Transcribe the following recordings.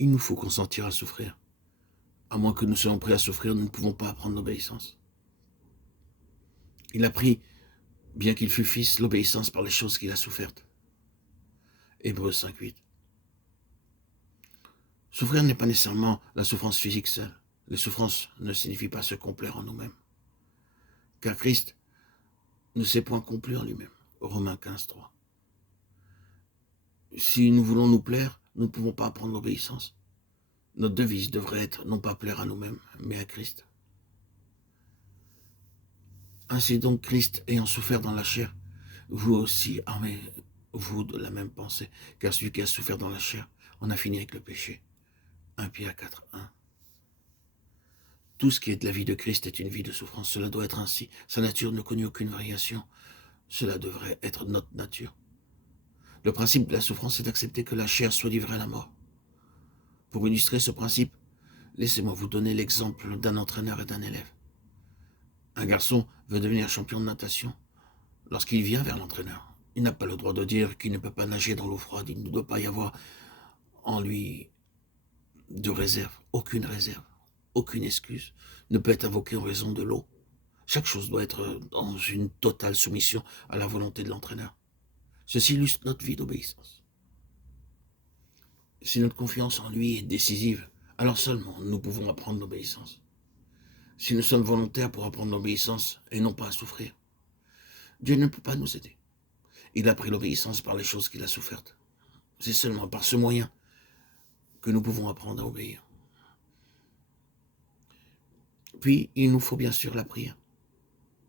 Il nous faut consentir à souffrir. À moins que nous soyons prêts à souffrir, nous ne pouvons pas apprendre l'obéissance. Il a pris, bien qu'il fût fils, l'obéissance par les choses qu'il a souffertes. Hébreux 5:8. Souffrir n'est pas nécessairement la souffrance physique seule. Les souffrances ne signifient pas se complaire en nous-mêmes. Car Christ ne s'est point complu en lui-même. Romains 15:3. Si nous voulons nous plaire, nous ne pouvons pas apprendre l'obéissance. Notre devise devrait être non pas plaire à nous-mêmes, mais à Christ. Ainsi donc, Christ ayant souffert dans la chair, vous aussi armez-vous de la même pensée, car celui qui a souffert dans la chair en a fini avec le péché. 1 Pierre 4:1. Tout ce qui est de la vie de Christ est une vie de souffrance. Cela doit être ainsi. Sa nature ne connaît aucune variation. Cela devrait être notre nature. Le principe de la souffrance est d'accepter que la chair soit livrée à la mort. Pour illustrer ce principe, laissez-moi vous donner l'exemple d'un entraîneur et d'un élève. Un garçon veut devenir champion de natation. Lorsqu'il vient vers l'entraîneur, il n'a pas le droit de dire qu'il ne peut pas nager dans l'eau froide. Il ne doit pas y avoir en lui de réserve, aucune réserve, aucune excuse ne peut être invoquée en raison de l'eau. Chaque chose doit être dans une totale soumission à la volonté de l'entraîneur. Ceci illustre notre vie d'obéissance. Si notre confiance en lui est décisive, alors seulement nous pouvons apprendre l'obéissance. Si nous sommes volontaires pour apprendre l'obéissance et non pas à souffrir, Dieu ne peut pas nous aider. Il a pris l'obéissance par les choses qu'il a souffertes. C'est seulement par ce moyen que nous pouvons apprendre à obéir. Puis, il nous faut bien sûr la prière.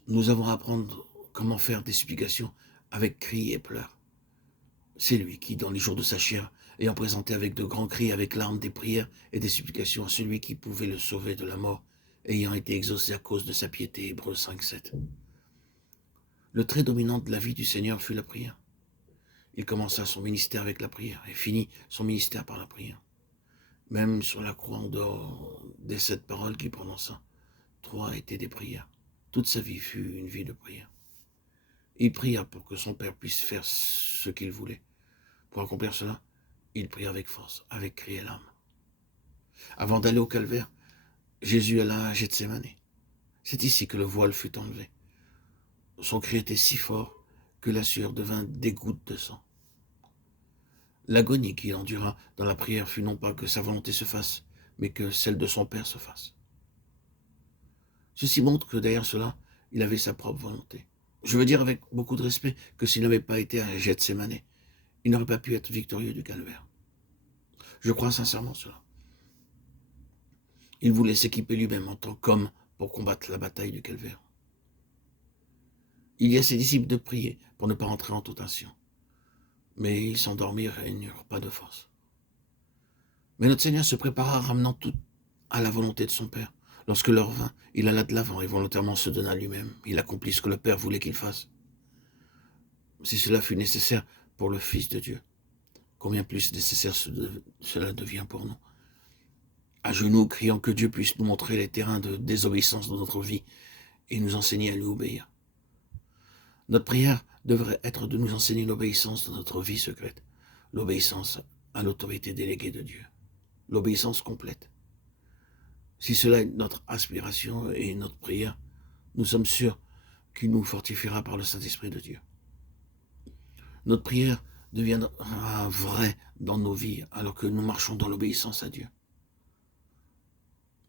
Nous avons à apprendre comment faire des supplications avec cris et pleurs. C'est lui qui, dans les jours de sa chair, ayant présenté avec de grands cris, avec larmes, des prières et des supplications à celui qui pouvait le sauver de la mort, ayant été exaucé à cause de sa piété, Hébreux 5:7. Le trait dominant de la vie du Seigneur fut la prière. Il commença son ministère avec la prière et finit son ministère par la prière. Même sur la croix, en dehors des 7 paroles qu'il prononça, 3 étaient des prières. Toute sa vie fut une vie de prière. Il pria pour que son Père puisse faire ce qu'il voulait. Pour accomplir cela, il pria avec force, avec cri et larmes. Avant d'aller au calvaire, Jésus alla à Gethsémane. C'est ici que le voile fut enlevé. Son cri était si fort que la sueur devint des gouttes de sang. L'agonie qu'il endura dans la prière fut non pas que sa volonté se fasse, mais que celle de son Père se fasse. Ceci montre que derrière cela, il avait sa propre volonté. Je veux dire avec beaucoup de respect que s'il n'avait pas été à Gethsémane, il n'aurait pas pu être victorieux du calvaire. Je crois sincèrement cela. Il voulait s'équiper lui-même en tant qu'homme pour combattre la bataille du calvaire. Il y a ses disciples de prier pour ne pas entrer en tentation. Mais ils s'endormirent et n'eurent pas de force. Mais notre Seigneur se prépara, ramenant tout à la volonté de son Père. Lorsque l'heure vint, il alla de l'avant et volontairement se donna lui-même. Il accomplit ce que le Père voulait qu'il fasse. Si cela fut nécessaire pour le Fils de Dieu, combien plus nécessaire cela devient pour nous. À genoux, criant que Dieu puisse nous montrer les terrains de désobéissance dans notre vie et nous enseigner à lui obéir. Notre prière devrait être de nous enseigner l'obéissance dans notre vie secrète, l'obéissance à l'autorité déléguée de Dieu, l'obéissance complète. Si cela est notre aspiration et notre prière, nous sommes sûrs qu'il nous fortifiera par le Saint-Esprit de Dieu. Notre prière deviendra vraie dans nos vies alors que nous marchons dans l'obéissance à Dieu.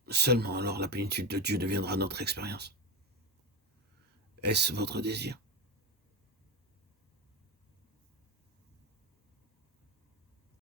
Seulement alors la plénitude de Dieu deviendra notre expérience. Est-ce votre désir?